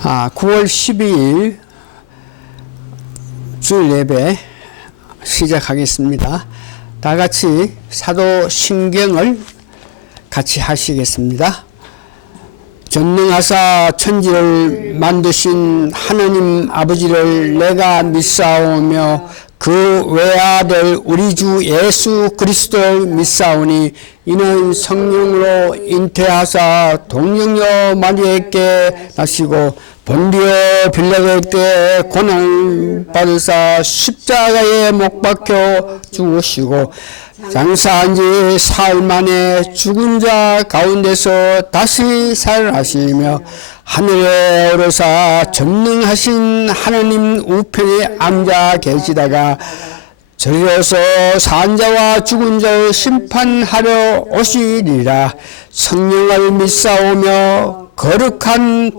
9월 12일 주일 예배 시작하겠습니다. 다 같이 사도신경을 같이 하시겠습니다. 전능하사 천지를 만드신 하느님 아버지를 내가 믿사오며 그 외아들 우리 주 예수 그리스도를 믿사오니 이는 성령으로 잉태하사 동정녀 마리아에게 나시고 본디오 빌라도에게 고난을 받으사 십자가에 못 박혀 죽으시고 장사한 지 사흘 만에 죽은 자 가운데서 다시 살아나시며 하늘에 오르사 전능하신 하나님 우편에 앉아 계시다가 저리로서 산 자와 죽은 자를 심판하려 오시리라. 성령을 믿사오며 거룩한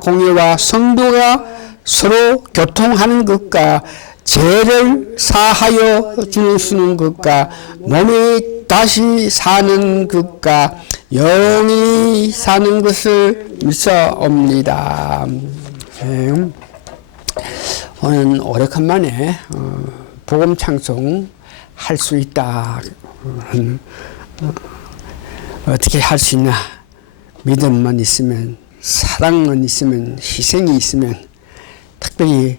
공예와 성도가 서로 교통하는 것과 죄를 사하여 주시는 것과 몸이 다시 사는 것과 영이 사는 것을 믿사옵니다. 오늘 오래간만에 복음 창송 할 수 있다. 어떻게 할 수 있나? 믿음만 있으면, 사랑만 있으면, 희생이 있으면, 특별히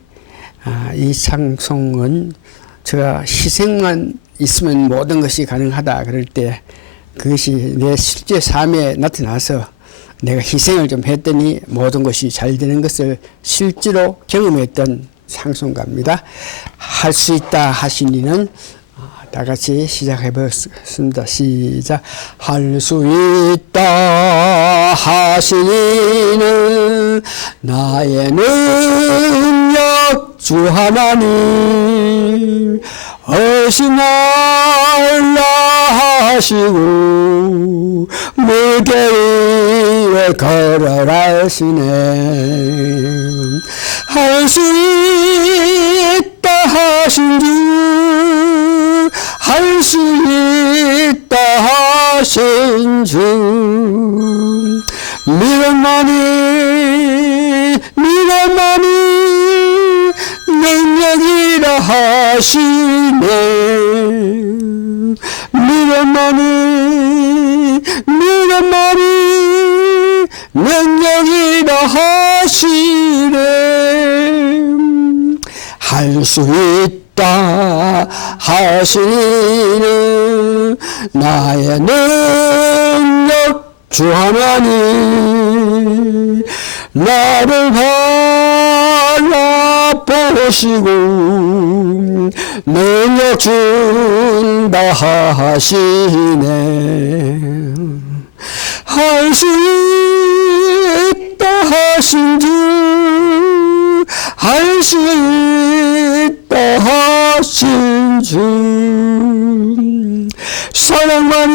이 창송은 제가 희생만 있으면 모든 것이 가능하다 그럴 때 그것이 내 실제 삶에 나타나서 내가 희생을 좀 했더니 모든 것이 잘 되는 것을 실제로 경험했던 창송가입니다. 할 수 있다 하신 이는 다 같이 시작해 보겠습니다. 시작. 할 수 있다 하신 이는 나의 능력 주 하나님 어시날라 하시고 무게 위에 걸어가시네. 할 수 있다 하신 주, 할 수 있다 하신 주, 믿음만이 능력이라 하시네. 믿음만이 능력이라 하시네. 할 수 있다 하시는 나의 능력 주 하나님 나를 바라보시고 능력 준다 하시네. 할 수 있다 하신 주, 할 수 있다 하신 주, 사랑만이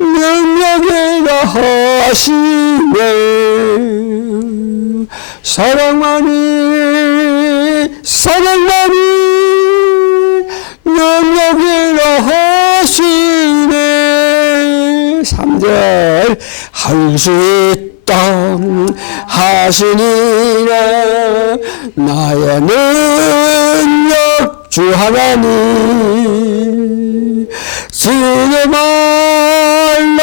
능력이라 하시네. 사랑만이 능력이라 하시네. 3절. 할 수 있다 하시니라 나의 능력 주 하나님 쓰지 말라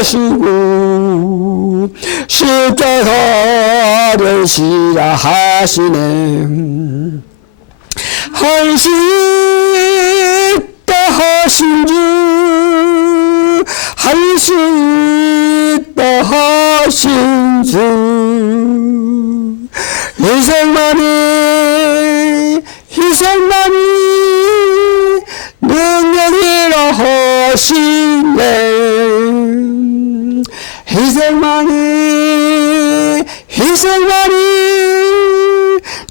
하시고 십자가를 지라 하시네. 할 수 있다 하신 주, 할 수 있다 하신 주, 희생만이 능력이라 하시네. 희생만이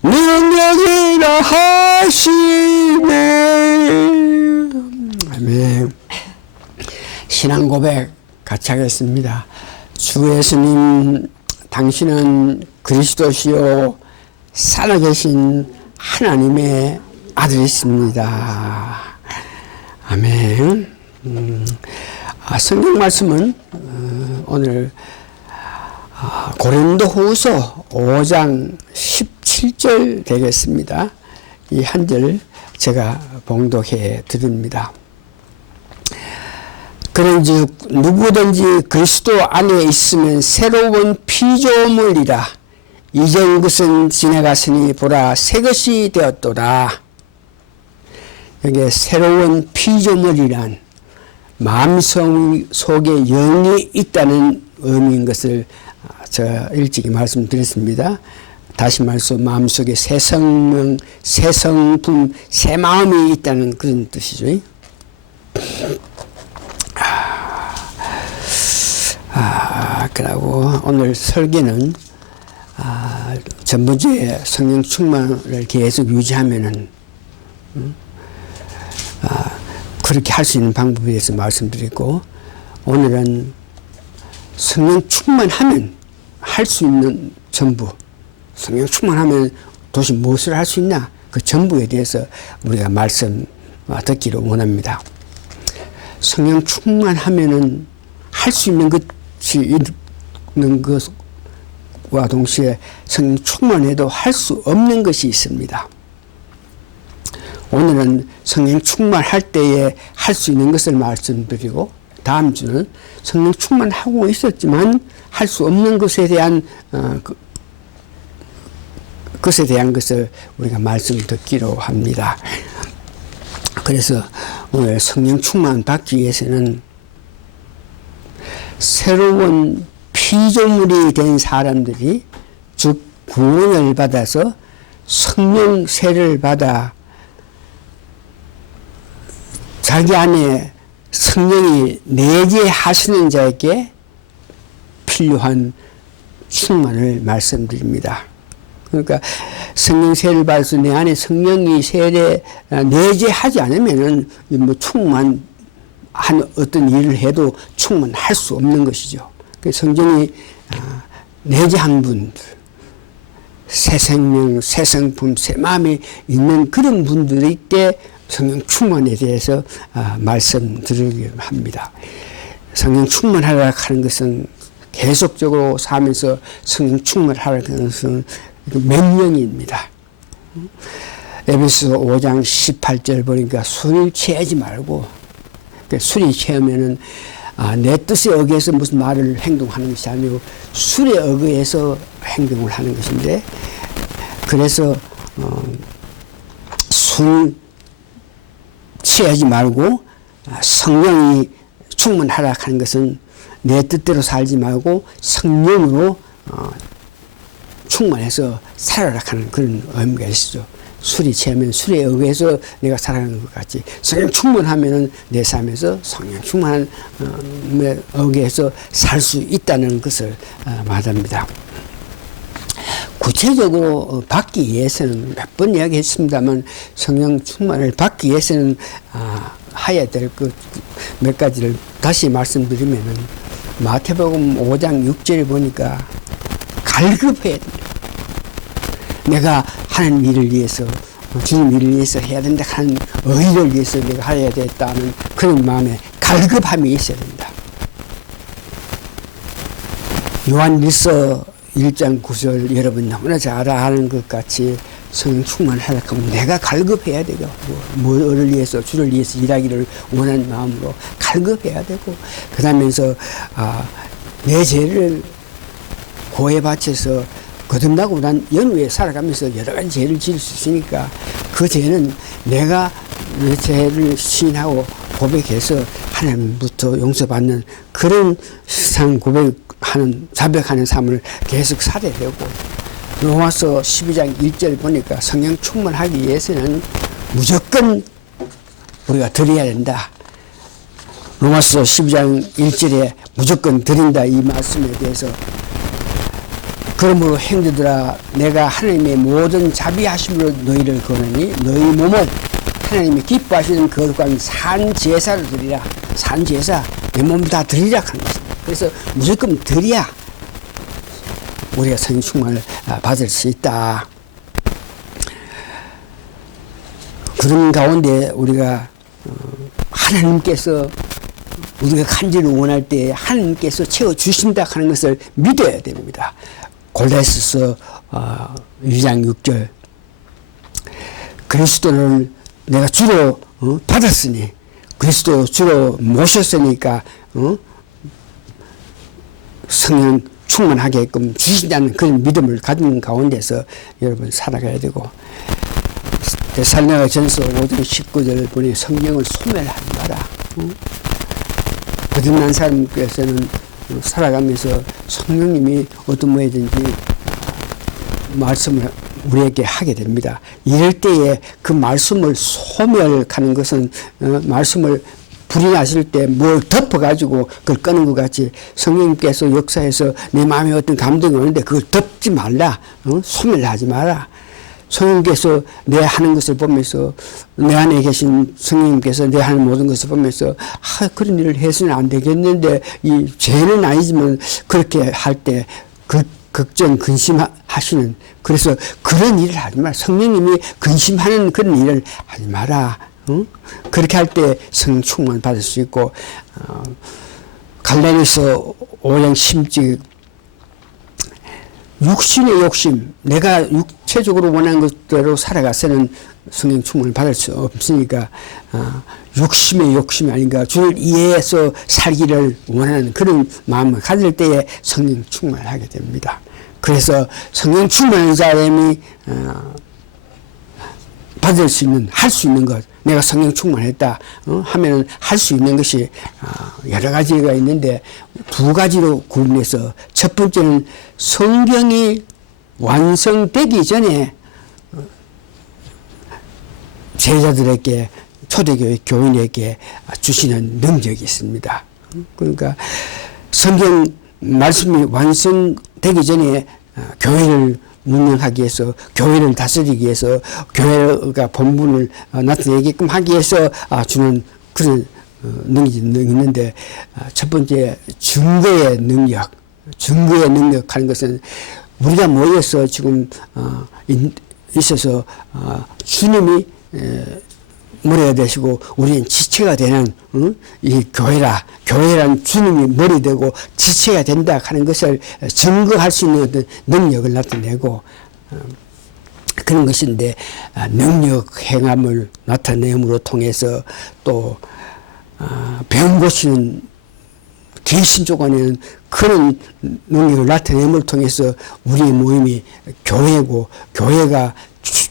능력이라 하시네. 아멘. 신앙 고백 같이 하겠습니다. 주 예수님, 당신은 그리스도시요 살아계신 하나님의 아들이십니다. 아멘. 성경 말씀은 오늘 고린도후서 5장 17절 되겠습니다. 이 한 절 제가 봉독해 드립니다. 그런즉 누구든지 그리스도 안에 있으면 새로운 피조물이라. 이전 것은 지나갔으니 보라 새 것이 되었도다. 여기에 새로운 피조물이란 마음속 속에 영이 있다는 의미인 것을 제가 일찍이 말씀드렸습니다. 다시 말해서 마음속에 새 생명, 새 성품, 새 마음이 있다는 그런 뜻이죠. 그리고 오늘 설계는 전번주에 성령 충만을 계속 유지하면은 그렇게 할 수 있는 방법에 대해서 말씀드리고, 오늘은 성령 충만하면 할 수 있는 전부, 성령 충만하면 도대체 무엇을 할 수 있나, 그 전부에 대해서 우리가 말씀 듣기를 원합니다. 성령 충만하면은 할 수 있는 것이 있는 것과 동시에 성령 충만해도 할 수 없는 것이 있습니다. 오늘은 성령 충만할 때에 할 수 있는 것을 말씀드리고, 다음 주는 성령 충만하고 있었지만 할 수 없는 것에 대한 것에 대한 것을 우리가 말씀 듣기로 합니다. 그래서 오늘 성령 충만 받기 위해서는 새로운 피조물이 된 사람들이, 즉 구원을 받아서 성령세를 받아 자기 안에 성령이 내재하시는 자에게 필요한 충만을 말씀드립니다. 그러니까 성령세를 받아서 내 안에 성령이 내재하지 않으면은 뭐 충만한 어떤 일을 해도 충만할 수 없는 것이죠. 성령이 내재한 분들, 새 생명, 새 성품, 새 마음이 있는 그런 분들에게 성령 충만에 대해서 말씀드리려 합니다. 성령 충만하라 하는 것은 계속적으로 살면서 성령 충만하라 하는 것은 명령입니다. 에베소서 5장 18절 보니까 술 취하지 말고, 술이 취하면은 내 뜻에 의해서 무슨 말을 행동하는 것이 아니고 술에 의해서 행동을 하는 것인데, 그래서 술 취하지 말고 성령이 충만하라 하는 것은 내 뜻대로 살지 말고 성령으로 충만해서 살아라 하는 그런 의미가 있죠. 술이 취하면 술에 의해서 내가 살아가는 것 같이 성령 충만하면은 내 삶에서 성령 충만한 의해서 살 수 있다는 것을 말합니다. 구체적으로 받기 위해서는 몇 번 이야기했습니다만, 성령 충만을 받기 위해서는 해야 될 것 몇 가지를 다시 말씀드리면은, 마태복음 5장 6절에 보니까 갈급해야 됩니다. 내가 하는 일을 위해서, 주님 일을 위해서 해야 된다 하는 의를 위해서 내가 해야 되겠다는 그런 마음에 갈급함이 있어야 된다. 요한일서 1장 9절 여러분 너무나 잘 아는 것 같이 성령 충만하려고 하면 내가 갈급해야 되고, 뭐를 위해서, 주를 위해서 일하기를 원하는 마음으로 갈급해야 되고, 그 다음에서 내 죄를 고해 바쳐서 거듭나고 난 연후에 살아가면서 여러 가지 죄를 지을 수 있으니까, 그 죄는 내가 내 죄를 시인하고 고백해서 하나님부터 용서받는 그런 세상 자백하는 삶을 계속 살아야 되고, 로마서 12장 1절 보니까 성령 충만하기 위해서는 무조건 우리가 드려야 된다. 로마서 12장 1절에 무조건 드린다 이 말씀에 대해서, 그러므로 형제들아 내가 하나님의 모든 자비하심으로 너희를 거느니 너희 몸을 하나님이 기뻐하시는 거룩한 산제사를 드리라. 산제사, 내 몸을 다 드리라 하는 것입니다. 그래서 무조건 드려야 우리가 성령 충만을 받을 수 있다. 그런 가운데 우리가 하나님께서 우리가 간절히 원할 때 하나님께서 채워주신다 하는 것을 믿어야 됩니다. 골로새서 2장 6절 그리스도를 내가 주로 받았으니 그리스도 주로 모셨으니까 성령 충만하게끔 주신다는 그런 믿음을 가진 가운데서 여러분 살아가야 되고 데살로니가전서 5장 19절을 보니 성령을 소멸하지 마라. 거듭난 사람께서는 살아가면서 성령님이 어떤 모양이든지 말씀을 우리에게 하게 됩니다. 이럴 때에 그 말씀을 소멸하는 것은 말씀을 불이 나실 때 뭘 덮어가지고 그걸 끄는 것 같이 성령님께서 역사에서 내 마음에 어떤 감동이 오는데 그걸 덮지 말라. 소멸하지 마라. 성령님께서 내 하는 것을 보면서 내 안에 계신 성령님께서 내 하는 모든 것을 보면서 그런 일을 해서는 안 되겠는데 이 죄는 아니지만 그렇게 할 때 걱정 근심하시는 그래서 그런 일을 하지 마라. 성령님이 근심하는 그런 일을 하지 마라. 그렇게 할 때 성령 충만 받을 수 있고 갈라디아서 5장 10절 육신의 욕심 내가 육체적으로 원하는 것대로 살아가서는 성령 충만을 받을 수 없으니까 욕심의 욕심이 아닌가 주를 이해해서 살기를 원하는 그런 마음을 가질 때에 성령 충만을 하게 됩니다. 그래서 성령 충만한 사람이 받을 수 있는 할 수 있는 것 내가 성령 충만했다 하면 할 수 있는 것이 여러 가지가 있는데 두 가지로 구분해서 첫 번째는 성경이 완성되기 전에 제자들에게 초대교회 교인에게 주시는 능력이 있습니다. 그러니까 성경 말씀이 완성되기 전에 교회를 운영하기 위해서 교회를 다스리기 위해서 교회가 본분을 나타내게끔 하기 위해서 주는 그런 능력이 있는데 첫 번째 증거의 능력 하는 것은 우리가 모여서 지금 있어서 주님이 머리가 되시고 우리는 지체가 되는 이 교회란 주님이 머리 되고 지체가 된다 하는 것을 증거할 수 있는 어떤 능력을 나타내고 그런 것인데 능력 행함을 나타내므로 통해서 또 병 고치는 개신조간에는 그런 능력을 나타내므로 통해서 우리의 모임이 교회고 교회가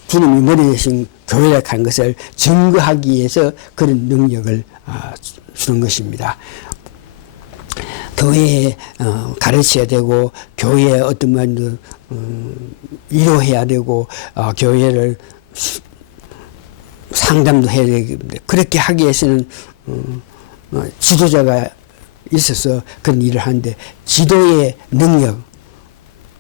주님이 머리 되신 교회라 하는 것을 증거하기 위해서 그런 능력을 주는 것입니다. 교회에 가르쳐야 되고 교회에 어떤 면도 위로해야 되고 교회를 상담도 해야 되기 그렇게 하기 위해서는 지도자가 있어서 그런 일을 하는데 지도의 능력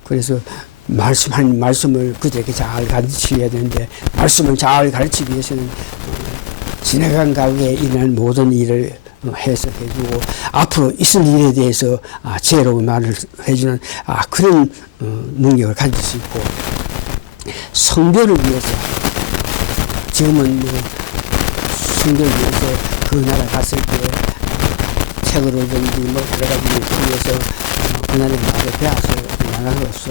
그래서 말씀을 그들에게 잘 가르쳐야 되는데 말씀을 잘 가르치기 위해서는 지나간 가운데 일어난 모든 일을 해석해주고 앞으로 있을 일에 대해서 지혜로운 말을 해주는 그런 능력을 가질 수 있고 성교를 위해서 지금은 성교를 위해서 그 나라 갔을 때 책으로든지 여러 가지를 통해서 그 나라의 말을 배워서 나라로서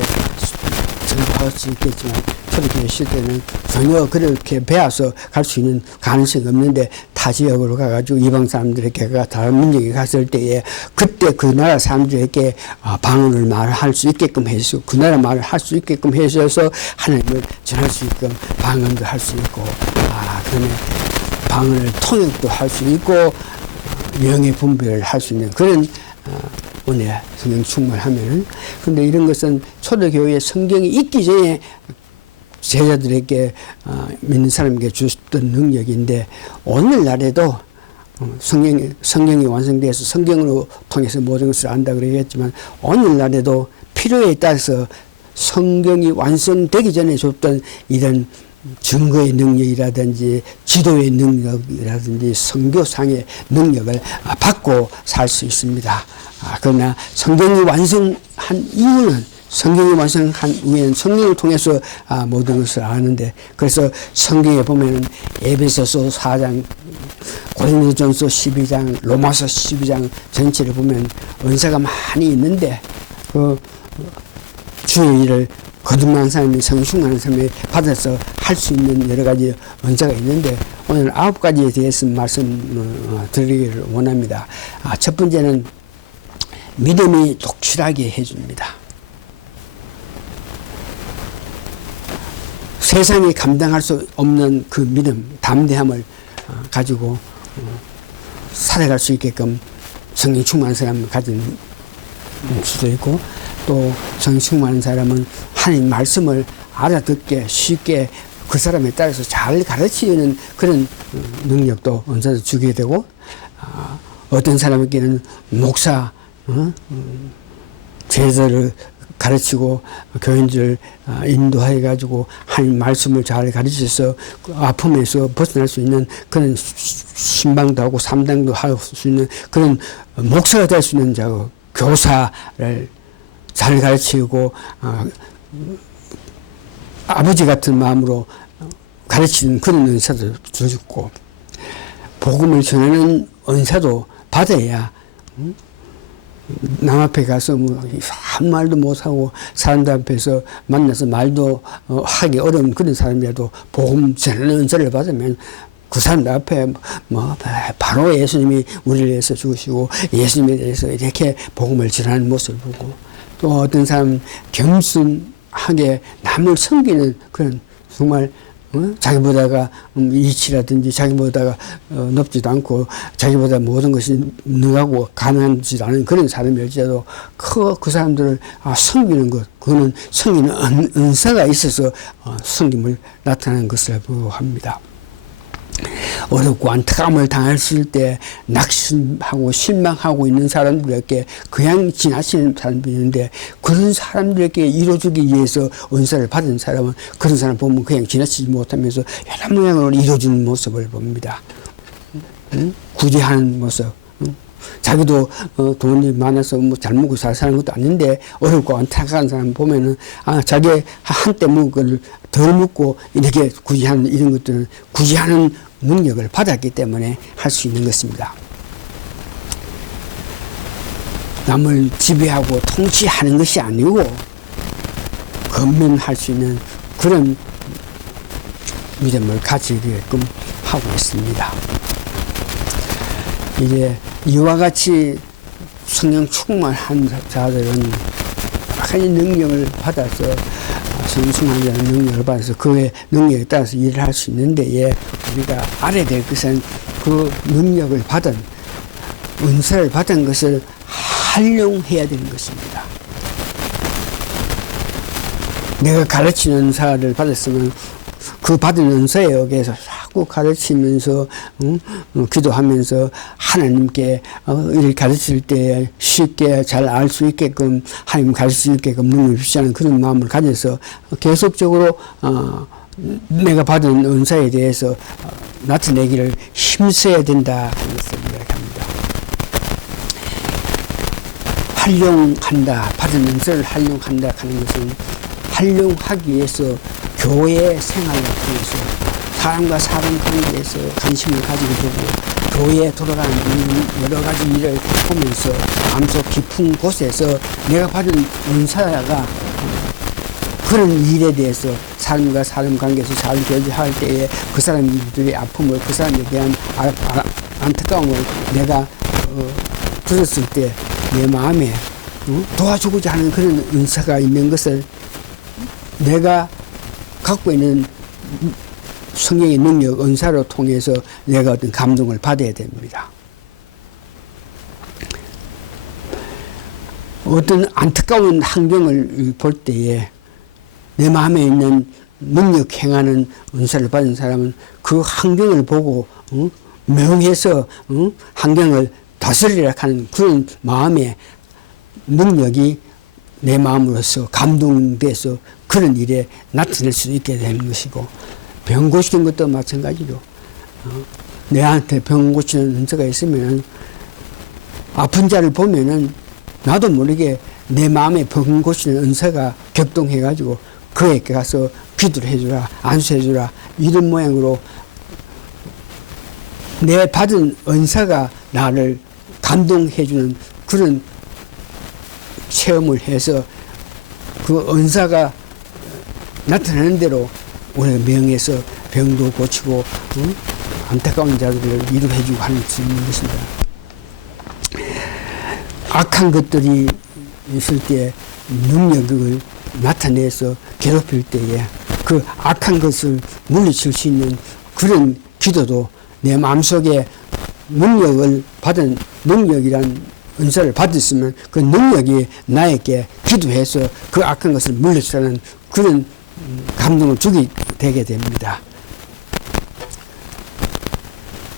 전파할 수 있겠지만 초대교회 시대는 전혀 그렇게 배워서 갈 수 있는 가능성이 없는데 타 지역으로 가가지고 이방 사람들에게 다른 민족에 갔을 때에 그때 그 나라 사람들에게 방언을 말할 수 있게끔 해서 그 나라 말을 할 수 있게끔 해줘서 하나님을 전할 수 있게끔 방언도 할 수 있고 그다음에 방언을 통역도 할 수 있고 영의 분별을 할 수 있는 그런 은혜 성령 충만하면은 근데 이런 것은 초대교회에 성경이 있기 전에 제자들에게 믿는 사람에게 주셨던 능력인데 오늘날에도 성경이 완성돼서 성경으로 통해서 모든 것을 안다 그러겠지만 오늘날에도 필요에 따라서 성경이 완성되기 전에 줬던 이런 증거의 능력이라든지 지도의 능력이라든지 선교상의 능력을 받고 살 수 있습니다. 그러나 성경이 완성한 이유는 성경이 완성한 후에는 성령을 통해서 모든 것을 아는데 그래서 성경에 보면은 에베소서 4장 고린도전서 12장, 로마서 12장 전체를 보면 은사가 많이 있는데 그 주의 일을 거듭난 사람이 성숙하는 사람이 받아서 할 수 있는 여러 가지 은사가 있는데 오늘 9가지에 대해서 말씀 드리기를 원합니다. 첫 번째는 믿음이 독실하게 해줍니다. 세상이 감당할 수 없는 그 믿음, 담대함을 가지고 살아갈 수 있게끔 성령 충만한 사람을 가진 수도 있고 또 성령 충만한 사람은 하나님 말씀을 알아듣게 쉽게 그 사람에 따라서 잘 가르치는 그런 능력도 은사도 주게 되고 어떤 사람에게는 목사, 제자를 가르치고 교인들을 인도해 가지고 하나님 말씀을 잘 가르쳐서 그 아픔에서 벗어날 수 있는 그런 신방도 하고 삼당도 할 수 있는 그런 목사가 될 수 있는 자 교사를 잘 가르치고 아버지 같은 마음으로 가르치는 그런 은사도 주고 복음을 전하는 은사도 받아야 남 앞에 가서 뭐 한 말도 못하고 사람들 앞에서 만나서 말도 하기 어려운 그런 사람이라도 복음 전하는 은사를 받으면 그 사람들 앞에 뭐 바로 예수님이 우리를 위해서 죽으시고 예수님에 대해서 이렇게 복음을 전하는 모습을 보고 또 어떤 사람 겸손하게 남을 섬기는 그런 정말 자기보다가 이치라든지 자기보다가 높지도 않고 자기보다 모든 것이 능하고 가능하지도 않은 그런 사람일지라도 그 사람들을 섬기는 것, 그거는 섬기는 은사가 있어서 섬김을 나타내는 것을 합니다. 어렵고 안타까움을 당했을 때 낙심하고 실망하고 있는 사람들에게 그냥 지나치는 사람들이 있는데 그런 사람들에게 이루어주기 위해서 은사를 받은 사람은 그런 사람 보면 그냥 지나치지 못하면서 여러 모양으로 이루어주는 모습을 봅니다. 구제하는 모습. 자기도 돈이 많아서 뭐 잘 먹고 잘 사는 것도 아닌데 어렵고 안타까운 사람 보면은 자기 한때 먹을 걸 덜 먹고 이렇게 구제하는 이런 것들은 구제하는 능력을 받았기 때문에 할 수 있는 것입니다. 남을 지배하고 통치하는 것이 아니고 건면할 수 있는 그런 믿음을 가지게끔 하고 있습니다. 이제 이와 같이 성령 충만한 자들은 약간의 능력을 받아서 성령 충만한 자는 능력을 받아서 그의 능력에 따라서 일을 할 수 있는데 우리가 알아야 될 것은 그 능력을 받은 은사를 받은 것을 활용해야 되는 것입니다. 내가 가르치는 은사를 받았으면 그 받은 은사에 의해서 자꾸 가르치면서 기도하면서 하나님께 이를 가르칠 때 쉽게 잘 알 수 있게끔 하나님 가르칠 수 있게끔 능력을 주시는 그런 마음을 가져서 계속적으로 내가 받은 은사에 대해서 나타내기를 힘써야 된다 하는 것을 이야기합니다. 활용한다, 받은 은사를 활용한다 하는 것은 활용하기 위해서 교회 생활을 통해서 사람과 사람 관계에서 관심을 가지고 보고 교회에 돌아가는 여러 가지 일을 보면서 마음속 깊은 곳에서 내가 받은 은사가 그런 일에 대해서 사람과 사람 관계에서 잘 교제할 때에 그 사람들의 아픔을 그 사람에 대한 안타까움을 내가 들었을 때 내 마음에 도와주고자 하는 그런 은사가 있는 것을 내가 갖고 있는 성령의 능력, 은사로 통해서 내가 어떤 감동을 받아야 됩니다. 어떤 안타까운 환경을 볼 때에 내 마음에 있는 능력 행하는 은사를 받은 사람은 그 환경을 보고 명해서 환경을 다스리라 하는 그런 마음의 능력이 내 마음으로서 감동돼서 그런 일에 나타낼 수 있게 되는 것이고 병 고치는 것도 마찬가지로 내한테 병 고치는 은사가 있으면 아픈 자를 보면은 나도 모르게 내 마음에 병 고치는 은사가 격동해가지고 그에게 가서 기도를 해주라 안수해주라 이런 모양으로 내 받은 은사가 나를 감동해주는 그런 체험을 해서 그 은사가 나타나는 대로 우리가 명해서 병도 고치고 안타까운 자들을 위로해주고 하는 수 있는 것입니다. 악한 것들이 있을 때 능력을 나타내서 괴롭힐 때에 그 악한 것을 물리칠 수 있는 그런 기도도 내 마음속에 능력을 받은 능력이란 은사를 받았으면 그 능력이 나에게 기도해서 그 악한 것을 물리치라는 그런 감동을 주게 되게 됩니다.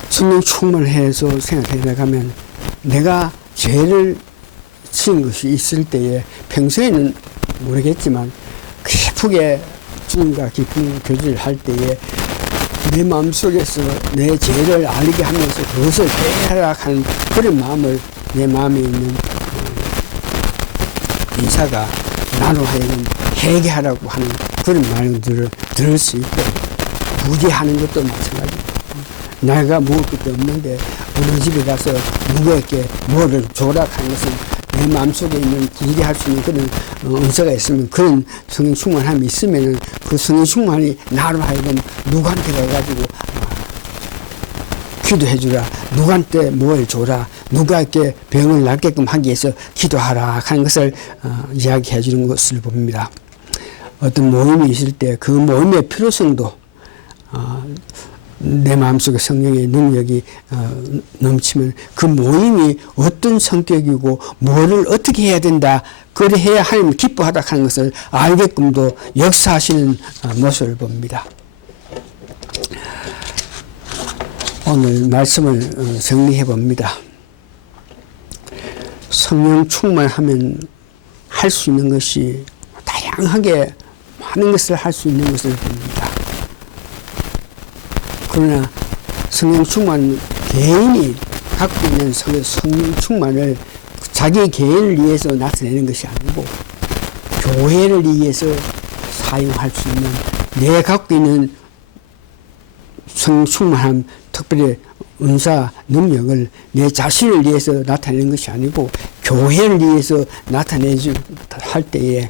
성령 충만해서 생각해 나가면 내가 죄를 지은 것이 있을 때에 평소에는 모르겠지만 깊게 주님과 깊은 교제를 할 때에 내 마음속에서 내 죄를 알게 하면서 그것을 해하라 하는 그런 마음을 내 마음에 있는 인사가 나로 하여금 회개하라고 하는 그런 말들을 들을 수 있고 부재하는 것도 마찬가지입니다. 내가 먹을 것도 없는데 어느 집에 가서 누구에게 뭐를 줘라 하는 것은 내 마음속에 있는 부재할 수 있는 그런 은사가 있으면 그런 성령 충만함이 있으면은 그 성령 충만이 나로 하여금 누구한테 가가지고 기도해주라, 누구한테 뭘 줘라, 누구에게 병을 낫게끔 하기 위해서 기도하라 하는 것을 이야기해 주는 것을 봅니다. 어떤 모임이 있을 때 그 모임의 필요성도 내 마음속에 성령의 능력이 넘치면 그 모임이 어떤 성격이고 뭐를 어떻게 해야 된다, 그래 해야 하나님 기뻐하다 하는 것을 알게끔도 역사하시는 모습을 봅니다. 오늘 말씀을 정리해 봅니다. 성령 충만하면 할 수 있는 것이 다양하게 많은 것을 할 수 있는 것을 봅니다. 그러나 성령 충만, 개인이 갖고 있는 성령 충만을 자기 개인을 위해서 나타내는 것이 아니고 교회를 위해서 사용할 수 있는 내가 갖고 있는 성령 충만함, 특별히 은사 능력을 내 자신을 위해서 나타내는 것이 아니고 교회를 위해서 나타내줄 할 때에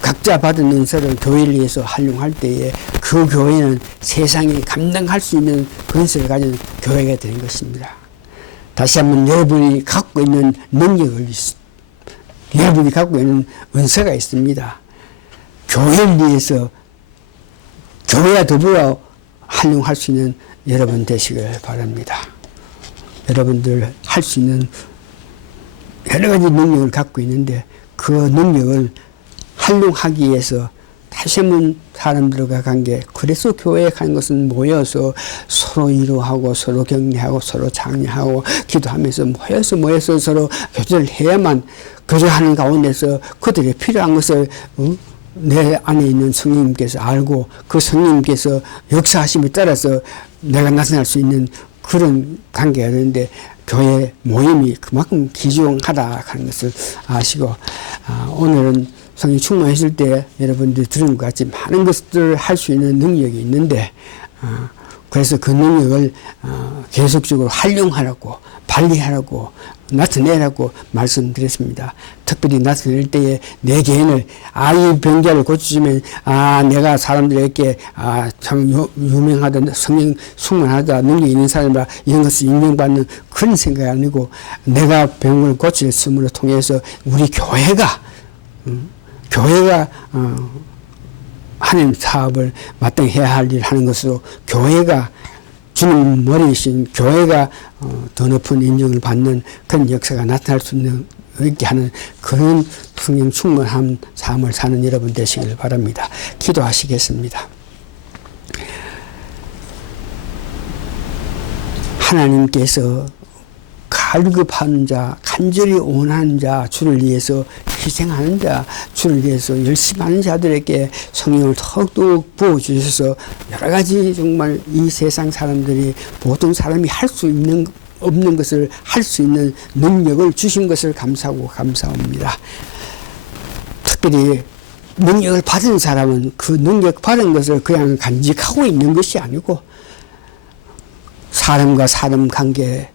각자 받은 은사를 교회를 위해서 활용할 때에 그 교회는 세상이 감당할 수 있는 근세를 가진 교회가 되는 것입니다. 다시 한번 여러분이 갖고 있는 능력을, 여러분이 갖고 있는 은사가 있습니다. 교회를 위해서 교회와 더불어 활용할 수 있는 여러분 되시길 바랍니다. 여러분들 할 수 있는 여러 가지 능력을 갖고 있는데 그 능력을 활용하기 위해서 다시 한번 사람들과 관계, 그래서 교회에 가는 것은 모여서 서로 위로하고 서로 격려하고 서로 장려하고 기도하면서 모여서 서로 교제를 해야만 교제하는 가운데서 그들의 필요한 것을 내 안에 있는 성령님께서 알고 그 성령님께서 역사하심에 따라서 내가 나타날 수 있는 그런 관계가 되는데 교회 모임이 그만큼 귀중하다 하는 것을 아시고 오늘은 성령 충만했을 때 여러분들이 들은 것 같이 많은 것들을 할 수 있는 능력이 있는데 그래서 그 능력을 계속적으로 활용하라고 발휘하라고 나타내라고 말씀드렸습니다. 특별히 나타낼 때에 내 개인을 이 병자를 고쳐주면 내가 사람들에게 참 유명하다, 성령 충만하다, 능력이 있는 사람이라 이런 것을 인정받는 그런 생각이 아니고 내가 병을 고쳤음으로 통해서 우리 교회가 하나님 사업을 마땅히 해야 할 일을 하는 것으로 교회가 주님 머리이신 교회가 더 높은 인정을 받는 그런 역사가 나타날 수 있게 하는 그런 성령 충만한 삶을 사는 여러분 되시길 바랍니다. 기도하시겠습니다. 하나님께서 갈급하는 자, 간절히 원하는 자, 주를 위해서 희생하는 자, 주를 위해서 열심히 하는 자들에게 성령을 더욱더욱 부어주셔서 여러 가지 정말 이 세상 사람들이 보통 사람이 할 수 있는 없는 것을 할 수 있는 능력을 주신 것을 감사하고 감사합니다. 특별히 능력을 받은 사람은 그 능력 받은 것을 그냥 간직하고 있는 것이 아니고 사람과 사람 관계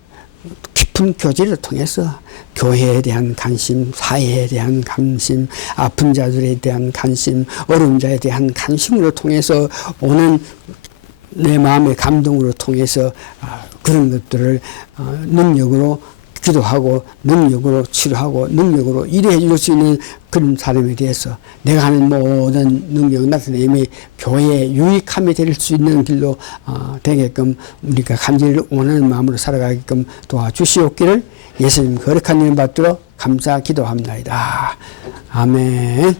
깊은 교제를 통해서 교회에 대한 관심, 사회에 대한 관심, 아픈 자들에 대한 관심, 어려운 자에 대한 관심으로 통해서 오는 내 마음의 감동으로 통해서 그런 것들을 능력으로 기도하고 능력으로 치료하고 능력으로 일해 줄 수 있는 그런 사람에 대해서 내가 하는 모든 능력을 나타내며 교회에 유익함이 될 수 있는 길로 되게끔 우리가 간절히 원하는 마음으로 살아가게끔 도와주시옵기를 예수님 거룩한 이름 받들어 감사 기도합니다. 아멘.